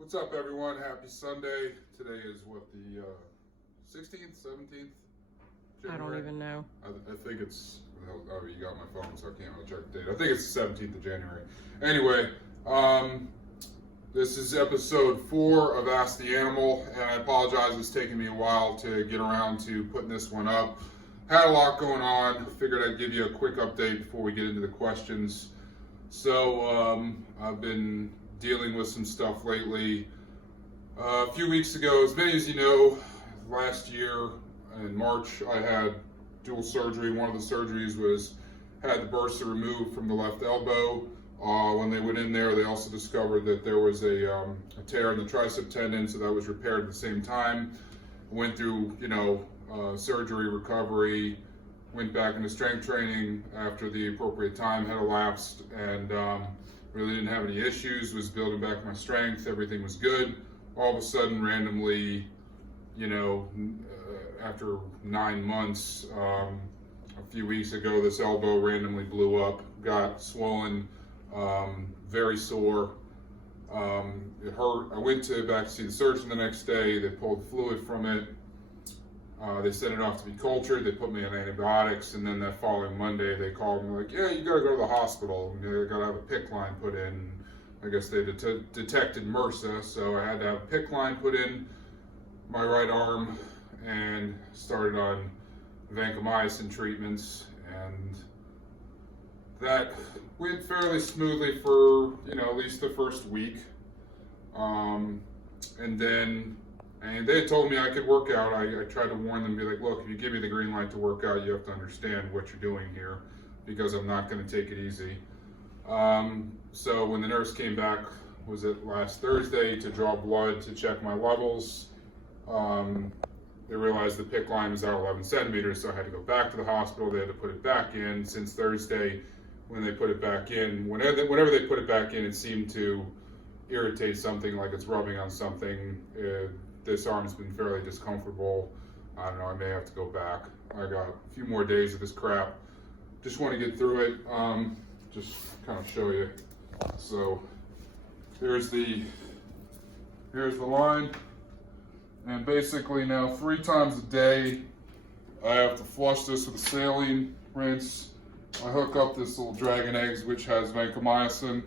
What's up, everyone? Happy Sunday. Today is what, the 16th, 17th? I don't even know. I think it's, oh, you got my phone, so I can't really check the date. I think it's the 17th of January. Anyway, this is episode 4 of Ask the Animal, and I apologize, it's taken me a while to get around to putting this one up. Had a lot going on. Figured I'd give you a quick update before we get into the questions. So, I've been dealing with some stuff lately. A few weeks ago, as many as you know, last year in March, I had dual surgery. One of the surgeries had the bursa removed from the left elbow. When they went in there, they also discovered that there was a tear in the tricep tendon, so that was repaired at the same time. Went through, surgery, recovery, went back into strength training after the appropriate time had elapsed, and really didn't have any issues, was building back my strength, everything was good. All of a sudden, randomly, after 9 months, a few weeks ago, this elbow randomly blew up, got swollen, very sore. It hurt. I went back to see the surgeon the next day. They pulled fluid from it. They sent it off to be cultured. They put me on antibiotics, and then that following Monday, they called me like, "Yeah, you got to go to the hospital. You got to have a PICC line put in." I guess they detected MRSA, so I had to have a PICC line put in my right arm, and started on vancomycin treatments, and that went fairly smoothly for at least the first week, and they had told me I could work out. I tried to warn them, be like, look, if you give me the green light to work out, you have to understand what you're doing here, because I'm not going to take it easy. So when the nurse came back, was it last Thursday, to draw blood to check my levels, they realized the PICC line was out 11 centimeters, so I had to go back to the hospital. They had to put it back in. Since Thursday, when they put it back in, whenever they put it back in, it seemed to irritate something, like it's rubbing on something. This arm's been fairly discomfortable. I don't know, I may have to go back. I got a few more days of this crap. Just want to get through it. Just kind of show you. So here's the line. And basically now 3 times a day, I have to flush this with a saline rinse. I hook up this little dragon eggs, which has vancomycin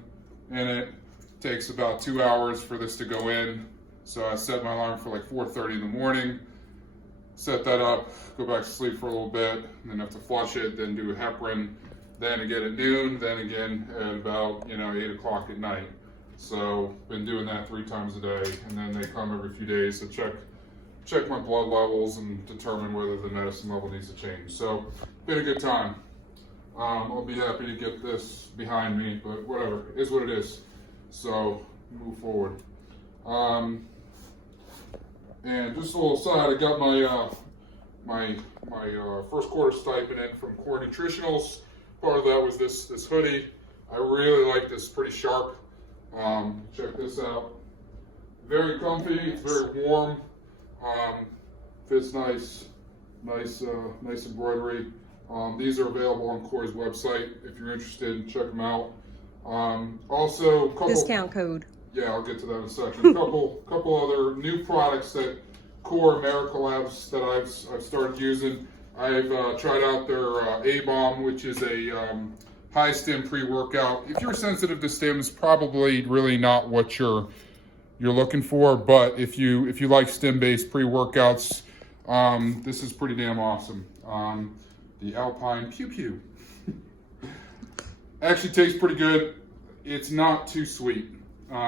in it. Takes about 2 hours for this to go in. So I set my alarm for like 4:30 in the morning, set that up, go back to sleep for a little bit, and then have to flush it, then do a heparin, then again at noon, then again at about 8 o'clock at night. So been doing that 3 times a day, and then they come every few days to check my blood levels and determine whether the medicine level needs to change. So been a good time. I'll be happy to get this behind me, but whatever, it is what it is. So move forward. And just a little aside, I got my first quarter stipend in from Core Nutritionals. Part of that was this hoodie. I really like this, pretty sharp. Check this out. Very comfy. It's very warm. Fits nice embroidery. These are available on Core's website. If you're interested, check them out. Also, Discount code. Yeah, I'll get to that in a second. A couple other new products that Core America Labs that I've started using. I've tried out their A-Bomb, which is a high stim pre-workout. If you're sensitive to stims, probably really not what you're looking for. But if you like stim-based pre-workouts, this is pretty damn awesome. The Alpine Pew Pew actually tastes pretty good. It's not too sweet.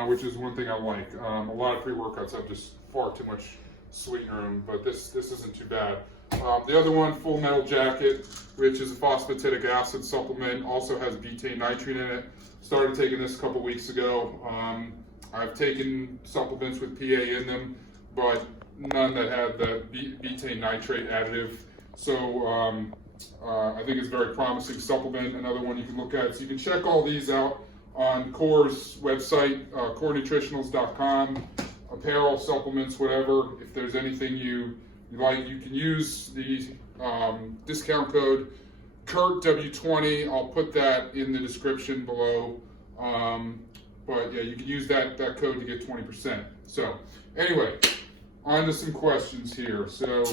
Which is one thing I like. A lot of pre-workouts have just far too much sweetener in them, but this isn't too bad. The other one, Full Metal Jacket, which is a phosphatidic acid supplement, also has betaine nitrate in it. Started taking this a couple weeks ago. I've taken supplements with PA in them, but none that had the betaine nitrate additive. So I think it's a very promising supplement. Another one you can look at. So you can check all these out on Core's website, corenutritionals.com, apparel, supplements, whatever. If there's anything you like, you can use the discount code KURTW20. I'll put that in the description below. But yeah, you can use that code to get 20%. So anyway, on to some questions here. So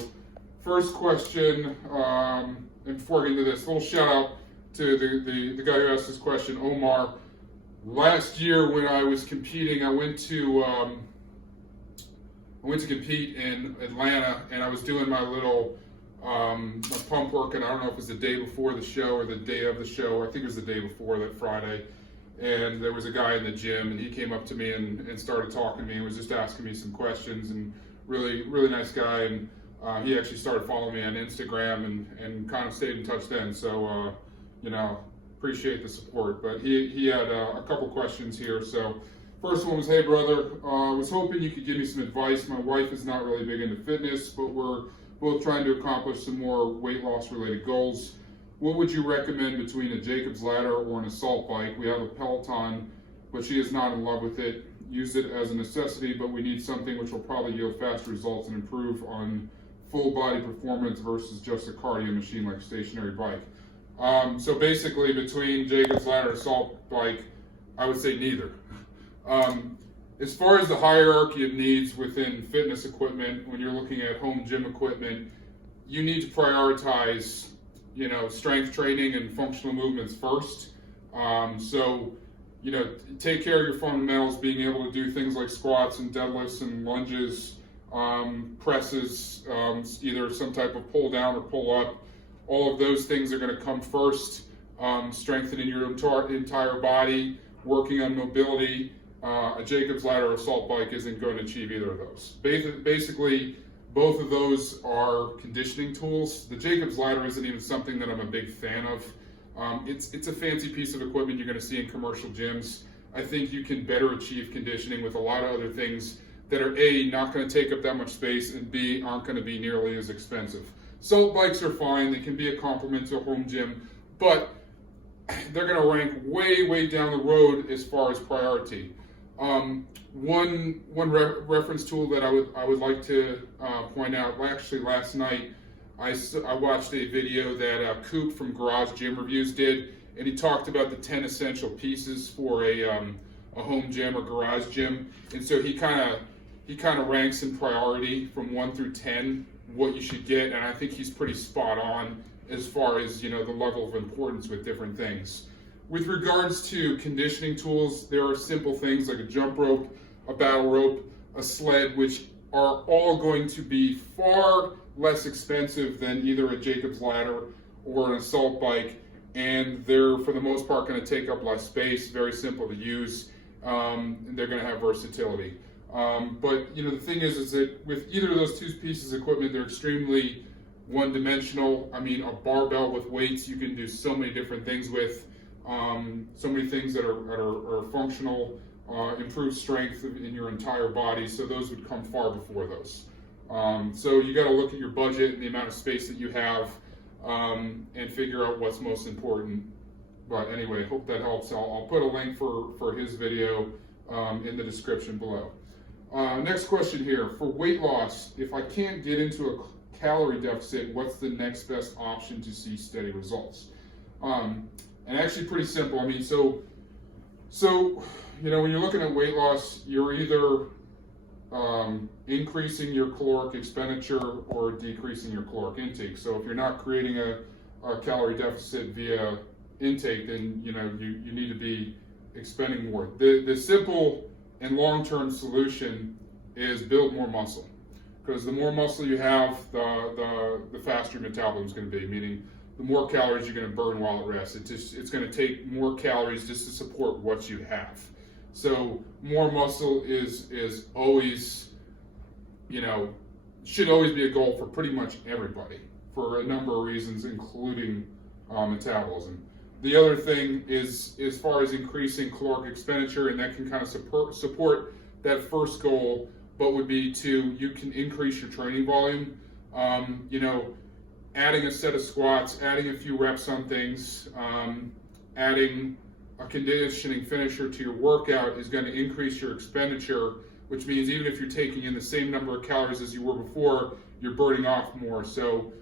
first question, and before I get into this, a little shout out to the guy who asked this question, Omar. Last year when I was competing, I went to compete in Atlanta, and I was doing my little my pump work, and I don't know if it was the day before the show or the day of the show. I think it was the day before, that Friday. And there was a guy in the gym, and he came up to me and started talking to me and was just asking me some questions, and really, really nice guy. And he actually started following me on Instagram and kind of stayed in touch then. So, appreciate the support. But he had a couple questions here. So first one was, hey brother, was hoping you could give me some advice. My wife is not really big into fitness, but we're both trying to accomplish some more weight loss related goals. What would you recommend between a Jacob's ladder or an assault bike? We have a Peloton, but she is not in love with it. Use it as a necessity, but we need something which will probably yield fast results and improve on full body performance versus just a cardio machine like a stationary bike. So basically, between Jacob's ladder and assault bike, I would say neither. As far as the hierarchy of needs within fitness equipment, when you're looking at home gym equipment, you need to prioritize, strength training and functional movements first. Take care of your fundamentals, being able to do things like squats and deadlifts and lunges, presses, either some type of pull down or pull up. All of those things are going to come first. Strengthening your entire body, working on mobility. A Jacob's ladder or assault bike isn't going to achieve either of those. Basically, both of those are conditioning tools. The Jacob's ladder isn't even something that I'm a big fan of. It's a fancy piece of equipment you're going to see in commercial gyms. I think you can better achieve conditioning with a lot of other things that are A, not going to take up that much space, and B, aren't going to be nearly as expensive. Assault bikes are fine. They can be a complement to a home gym, but they're going to rank way, way down the road as far as priority. One reference tool that I would like to point out. Actually, last night I watched a video that Coop from Garage Gym Reviews did, and he talked about the 10 essential pieces for a home gym or garage gym. And so he kind of ranks in priority from 1 through 10 what you should get, and I think he's pretty spot on as far as the level of importance with different things. With regards to conditioning tools, there are simple things like a jump rope, a battle rope, a sled, which are all going to be far less expensive than either a Jacob's ladder or an assault bike, and they're for the most part going to take up less space, very simple to use, and they're going to have versatility. But the thing is that with either of those two pieces of equipment, they're extremely one-dimensional. I mean, a barbell with weights, you can do so many different things with. So many things that are functional, improve strength in your entire body, so those would come far before those. So you got to look at your budget and the amount of space that you have, and figure out what's most important. But anyway, hope that helps. I'll put a link for his video in the description below. Next question here. For weight loss, if I can't get into a calorie deficit, what's the next best option to see steady results? And actually pretty simple. I mean, so when you're looking at weight loss, you're either increasing your caloric expenditure or decreasing your caloric intake. So if you're not creating a calorie deficit via intake, then you need to be expending more. The simple and long-term solution is build more muscle, because the more muscle you have, the faster your metabolism is going to be. Meaning, the more calories you're going to burn while at rest. It's going to take more calories just to support what you have. So more muscle is always, should always be a goal for pretty much everybody for a number of reasons, including metabolism. The other thing is, as far as increasing caloric expenditure, and that can kind of support that first goal, but would be you can increase your training volume. Adding a set of squats, adding a few reps on things, adding a conditioning finisher to your workout is going to increase your expenditure, which means even if you're taking in the same number of calories as you were before, you're burning off more. So,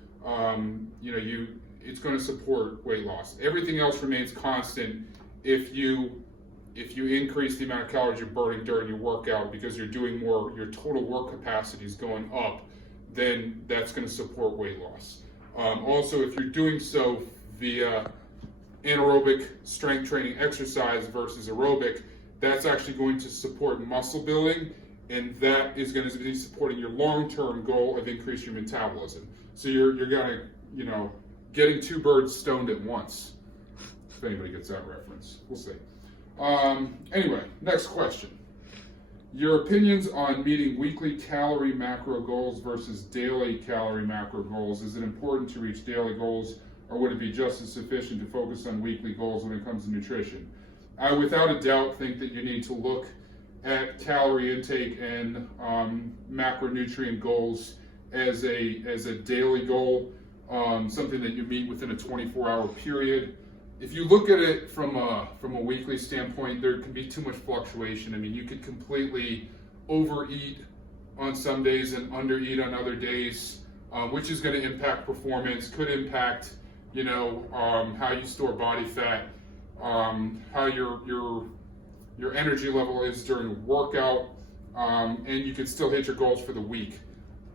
it's going to support weight loss. Everything else remains constant if you if you increase the amount of calories you're burning during your workout because you're doing more, your total work capacity is going up, then that's going to support weight loss. Also, if you're doing so via anaerobic strength training exercise versus aerobic, that's actually going to support muscle building, and that is going to be supporting your long-term goal of increasing your metabolism. So you're going to, getting two birds stoned at once. If anybody gets that reference, we'll see. Anyway, next question. Your opinions on meeting weekly calorie macro goals versus daily calorie macro goals. Is it important to reach daily goals, or would it be just as sufficient to focus on weekly goals when it comes to nutrition? I, without a doubt, think that you need to look at calorie intake and macronutrient goals as a daily goal, something that you meet within a 24-hour period. If you look at it from a weekly standpoint, there can be too much fluctuation. I mean, you could completely overeat on some days and undereat on other days, which is going to impact performance, could impact, how you store body fat, how your energy level is during a workout, and you can still hit your goals for the week.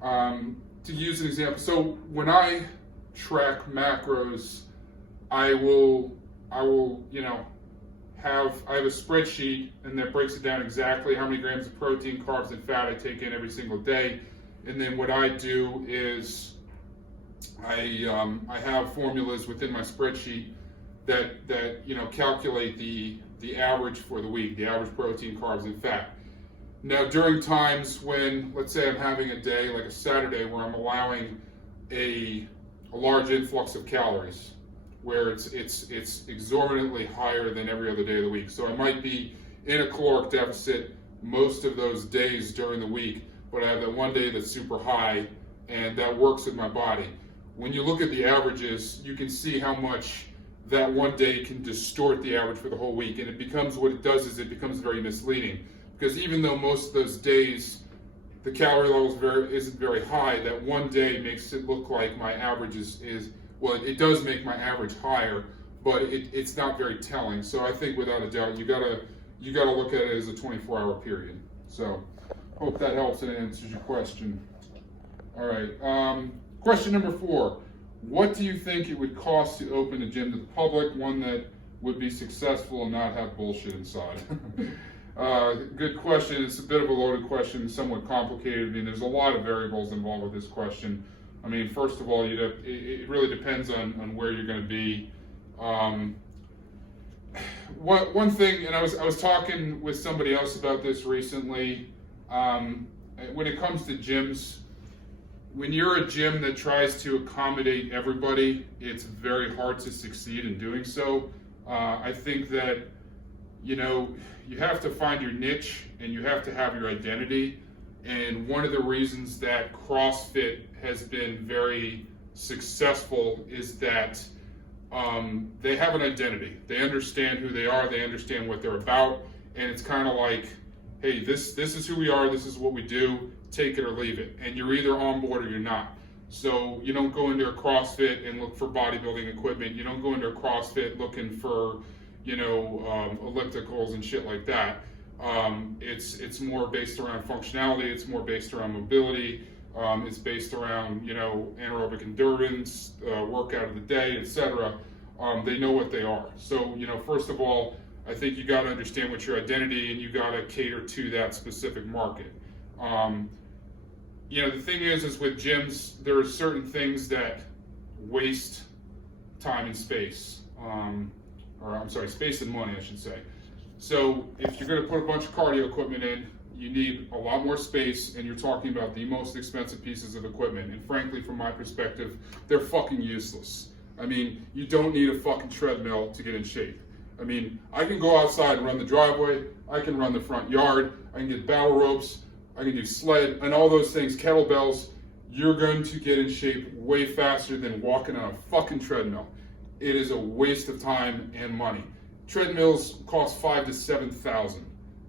To use an example, so when I track macros, I have a spreadsheet, and that breaks it down exactly how many grams of protein, carbs, and fat I take in every single day. And then what I do is I have formulas within my spreadsheet that calculate the average for the week, the average protein, carbs, and fat. Now, during times when, let's say I'm having a day like a Saturday where I'm allowing a large influx of calories, where it's exorbitantly higher than every other day of the week. So I might be in a caloric deficit most of those days during the week, but I have that one day that's super high, and that works with my body. When you look at the averages, you can see how much that one day can distort the average for the whole week, and it becomes, what it does is it becomes very misleading, because even though most of those days the calorie level isn't very high, that one day makes it look like my average is well, it does make my average higher, but it's not very telling. So I think without a doubt, you gotta look at it as a 24-hour period. So hope that helps and answers your question. All right, question number 4. What do you think it would cost to open a gym to the public, one that would be successful and not have bullshit inside? Good question. It's a bit of a loaded question, somewhat complicated. I mean, there's a lot of variables involved with this question. I mean, first of all, it really depends on where you're going to be. One thing, and I was talking with somebody else about this recently. When it comes to gyms, when you're a gym that tries to accommodate everybody, it's very hard to succeed in doing so. I think that you have to find your niche and you have to have your identity. And one of the reasons that CrossFit has been very successful is that they have an identity. They understand who they are, they understand what they're about, and it's kind of like, hey, this is who we are, this is what we do, take it or leave it. And you're either on board or you're not. So you don't go into a CrossFit and look for bodybuilding equipment. You don't go into a CrossFit looking for ellipticals and shit like that. It's more based around functionality. It's more based around mobility. It's based around anaerobic endurance, workout of the day, etc. They know what they are. So first of all, I think you got to understand what's your identity, and you got to cater to that specific market. The thing is with gyms, there are certain things that waste time and space. Space and money, I should say. So if you're going to put a bunch of cardio equipment in, you need a lot more space, and you're talking about the most expensive pieces of equipment. And frankly, from my perspective, they're fucking useless. I mean, you don't need a fucking treadmill to get in shape. I mean, I can go outside and run the driveway, I can run the front yard, I can get battle ropes, I can do sled, and all those things, kettlebells. You're going to get in shape way faster than walking on a fucking treadmill. It is a waste of time and money. Treadmills cost $5,000 to $7,000,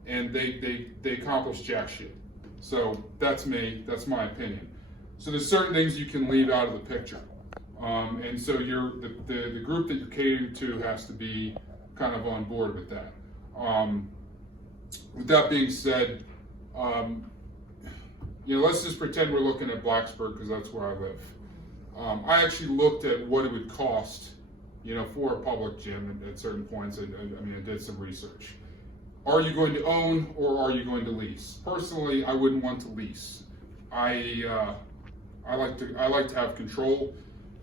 and they accomplish jack shit. So that's me. That's my opinion. So there's certain things you can leave out of the picture, and so the group that you're catering to has to be kind of on board with that. With that being said, let's just pretend we're looking at Blacksburg because that's where I live. I actually looked at what it would cost, for a public gym at certain points. I did some research. Are you going to own or are you going to lease? Personally, I wouldn't want to lease. I like to have control.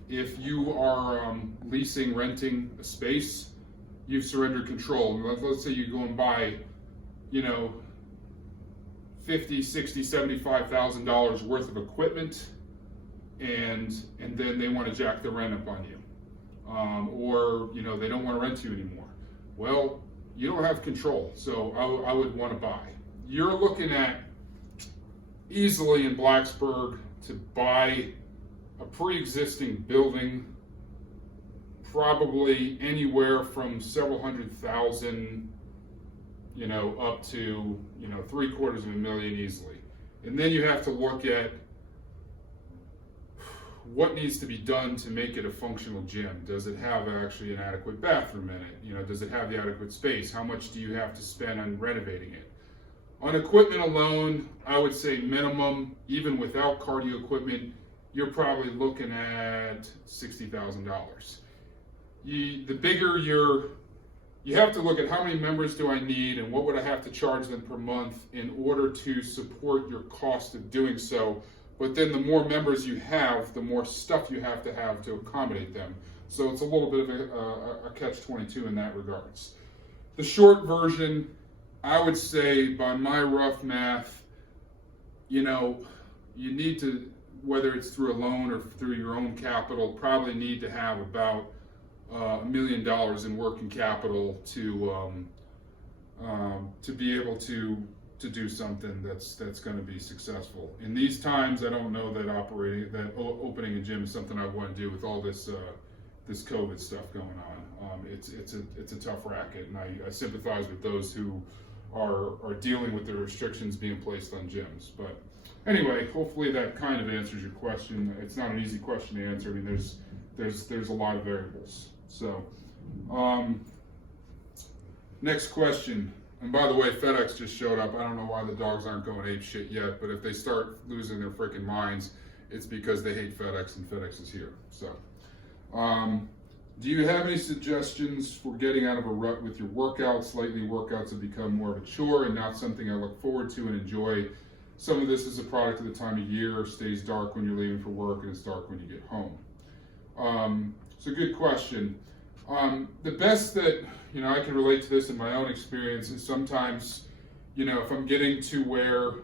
If you are leasing, renting a space, you've surrendered control. And let's say you go and buy, $50,000, $60,000, $75,000 worth of equipment, and then they want to jack the rent up on you, or they don't want to rent you anymore. Well, you don't have control, so I would want to buy. You're looking at easily in Blacksburg to buy a pre-existing building, probably anywhere from several $100,000, up to $750,000 easily. And then you have to look at what needs to be done to make it a functional gym. Does it have actually an adequate bathroom in it? Does it have the adequate space? How much do you have to spend on renovating it? On equipment alone, I would say minimum, even without cardio equipment, you're probably looking at $60,000. The bigger you have to look at how many members do I need and what would I have to charge them per month in order to support your cost of doing so. But then the more members you have, the more stuff you have to accommodate them. So it's a little bit of a catch-22 in that regards. The short version, I would say by my rough math, you need to, whether it's through a loan or through your own capital, probably need to have about $1 million in working capital to be able to do something that's going to be successul. In these times, I don't know that opening a gym is something I want to do with all this COVID stuff going on. It's a tough racket, and I sympathize with those who are dealing with the restrictions being placed on gyms. But anyway, hopefully that kind of answers your question. It's not an easy question to answer. There's a lot of variables. So, next question. And by the way, FedEx just showed up. I don't know why the dogs aren't going ape shit yet, but if they start losing their freaking minds, it's because they hate FedEx and FedEx is here. So, do you have any suggestions for getting out of a rut with your workouts? Lately, workouts have become more of a chore and not something I look forward to and enjoy. Some of this is a product of the time of year. Stays dark when you're leaving for work and it's dark when you get home. It's a good question. The best that, I can relate to this in my own experience is sometimes, if I'm getting to where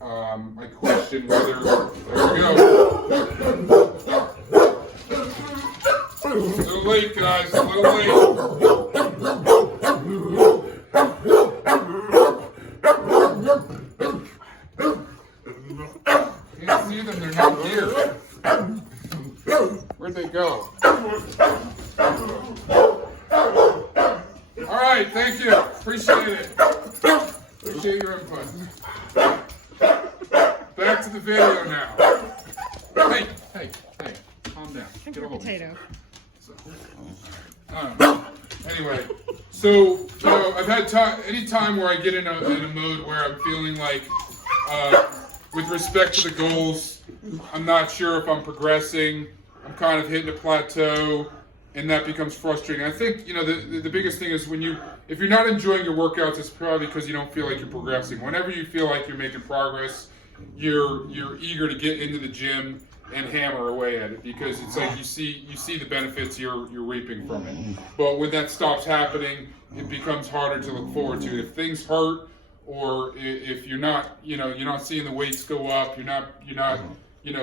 I question whether, there we go. A little late, guys, a little late. Can't see them, they're not here. Where'd they go? All right, thank you. Appreciate it. Appreciate your input. Back to the video now. Hey, calm down. Get a hold of it. Potato. Anyway, so I've had any time where I get in a mode where I'm feeling like, with respect to the goals, I'm not sure if I'm progressing. I'm kind of hitting a plateau, and that becomes frustrating. I think the biggest thing is if you're not enjoying your workouts, it's probably because you don't feel like you're progressing. Whenever you feel like you're making progress, you're eager to get into the gym and hammer away at it because it's like you see the benefits you're reaping from it. But when that stops happening, it becomes harder to look forward to. If things hurt, or if you're not seeing the weights go up, you're not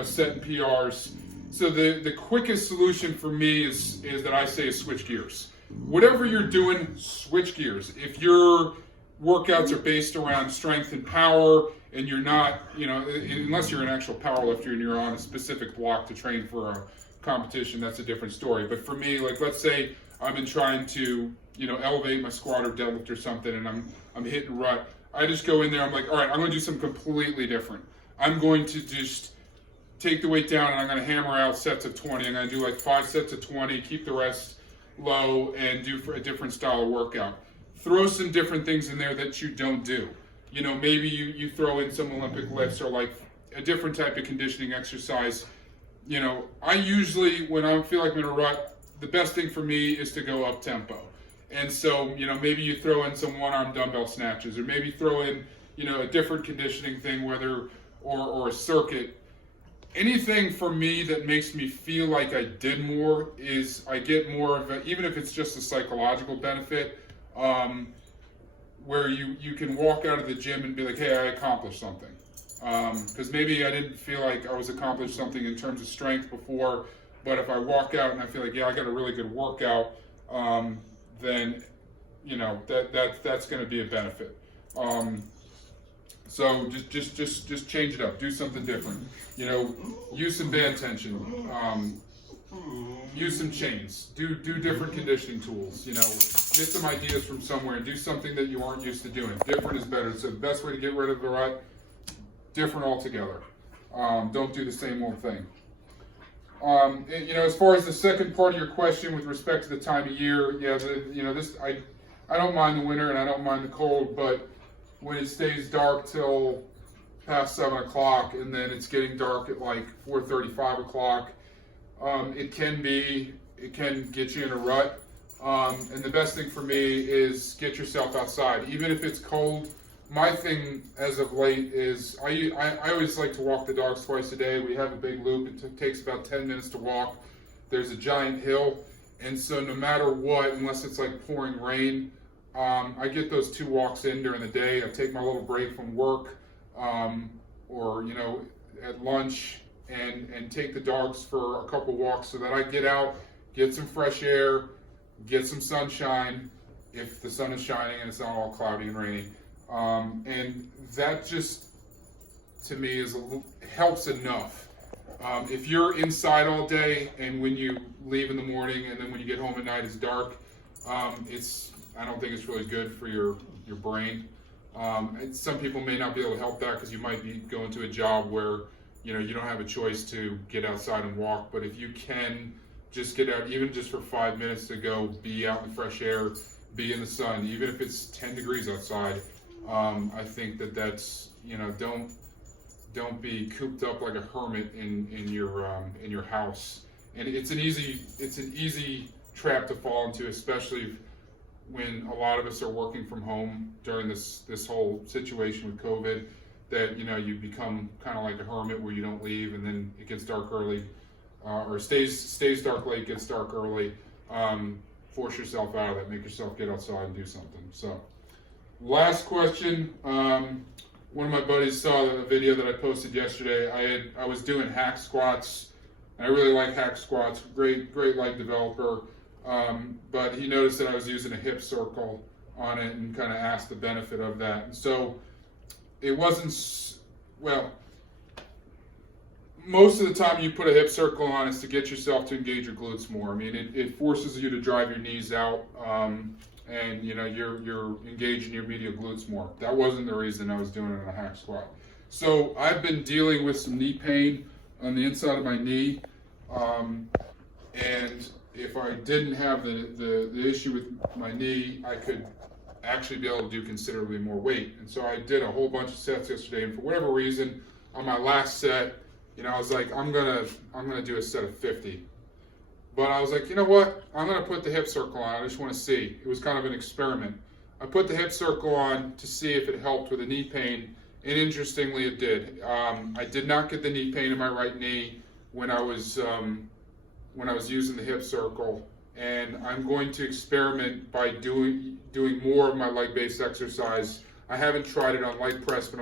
setting PRs. So the quickest solution for me is that I say is switch gears. Whatever you're doing, switch gears. If your workouts are based around strength and power, and you're not, unless you're an actual power lifter and you're on a specific block to train for a competition, that's a different story. But for me, like let's say I've been trying to, elevate my squat or deadlift or something, and I'm hitting rut. I just go in there. I'm like, all right, I'm going to do something completely different. I'm going to just take the weight down and I'm going to hammer out sets of 20. I'm going to do like 5 sets of 20, keep the rest low, and do for a different style of workout. throw some different things in there that you don't do. You know, maybe you throw in some Olympic lifts or like a different type of conditioning exercise. You know, I usually, when I feel like I'm in a rut, the best thing for me is to go up tempo. And so, you know, maybe you throw in some one-arm dumbbell snatches, or maybe throw in, you know, a different conditioning thing, or a circuit. Anything for me that makes me feel like I did more is I get more of a, even if it's just a psychological benefit, where you can walk out of the gym and be like, hey, I accomplished something. Because maybe I didn't feel like I was accomplished something in terms of strength before, but if I walk out and I feel like, yeah, I got a really good workout, then, you know, that's going to be a benefit. So just change it up. Do something different. You know, use some band tension. Use some chains. Do different conditioning tools. You know, get some ideas from somewhere and do something that you aren't used to doing. Different is better. So the best way to get rid of the rut, different altogether. Don't do the same old thing. You know, as far as the second part of your question with respect to the time of year, yeah, you know, I don't mind the winter and I don't mind the cold, but when it stays dark till past 7 o'clock and then it's getting dark at like 4:30, 5 o'clock, it can get you in a rut. And the best thing for me is get yourself outside, even if it's cold. My thing as of late is I always like to walk the dogs twice a day. We have a big loop. It takes about 10 minutes to walk. There's a giant hill. And so no matter what, unless it's like pouring rain, I get those 2 walks in during the day. I take my little break from work, or, you know, at lunch, and take the dogs for a couple walks so that I get out, get some fresh air, get some sunshine, if the sun is shining and it's not all cloudy and rainy. And that just, to me, helps enough. If you're inside all day and when you leave in the morning and then when you get home at night it's dark, I don't think it's really good for your brain. Some people may not be able to help that because you might be going to a job where, you know, you don't have a choice to get outside and walk. But if you can just get out, even just for 5 minutes to go be out in the fresh air, be in the sun, even if it's 10 degrees outside, I think that's, you know, don't be cooped up like a hermit in your house. And it's an easy trap to fall into, especially when a lot of us are working from home during this whole situation with COVID, that, you know, you become kind of like a hermit where you don't leave, and then it gets dark early, or stays dark late, gets dark early. Force yourself out of that. Make yourself get outside and do something. So, last question. One of my buddies saw a video that I posted yesterday. I was doing hack squats. I really like hack squats. Great leg developer. But he noticed that I was using a hip circle on it and kind of asked the benefit of that. And so it wasn't, well, most of the time you put a hip circle on is to get yourself to engage your glutes more. I mean, it forces you to drive your knees out, and, you know, you're engaging your medial glutes more. That wasn't the reason I was doing it on a hack squat. So I've been dealing with some knee pain on the inside of my knee, and if I didn't have the issue with my knee, I could actually be able to do considerably more weight. And so I did a whole bunch of sets yesterday, and for whatever reason, on my last set, you know, I was like, I'm gonna do a set of 50. But I was like, you know what? I'm gonna put the hip circle on. I just want to see. It was kind of an experiment. I put the hip circle on to see if it helped with the knee pain, and interestingly, it did. I did not get the knee pain in my right knee when I was using the hip circle, and I'm going to experiment by doing more of my leg-based exercise. I haven't tried it on leg press, but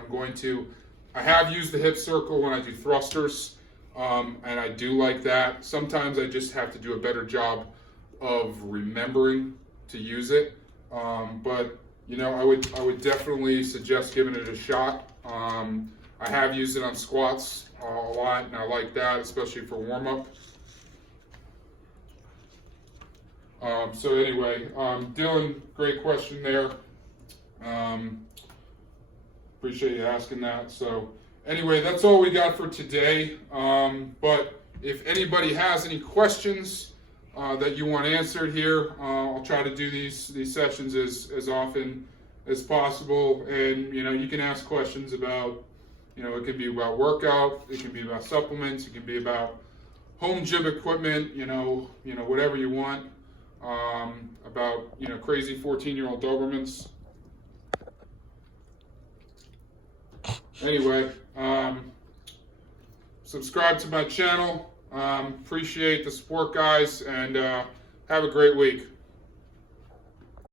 I have used the hip circle when I do thrusters, and I do like that. Sometimes I just have to do a better job of remembering to use it, but, you know, I would definitely suggest giving it a shot. I have used it on squats a lot, and I like that, especially for warm-up. So anyway, Dylan, great question there. Appreciate you asking that. So anyway, that's all we got for today. But if anybody has any questions, that you want answered here. I'll try to do these sessions as often as possible, and you can ask questions about, it could be about workout, it can be about supplements, it can be about home gym equipment, whatever you want, about crazy 14-year-old Dobermans. Anyway, subscribe to my channel. Appreciate the support, guys, and have a great week.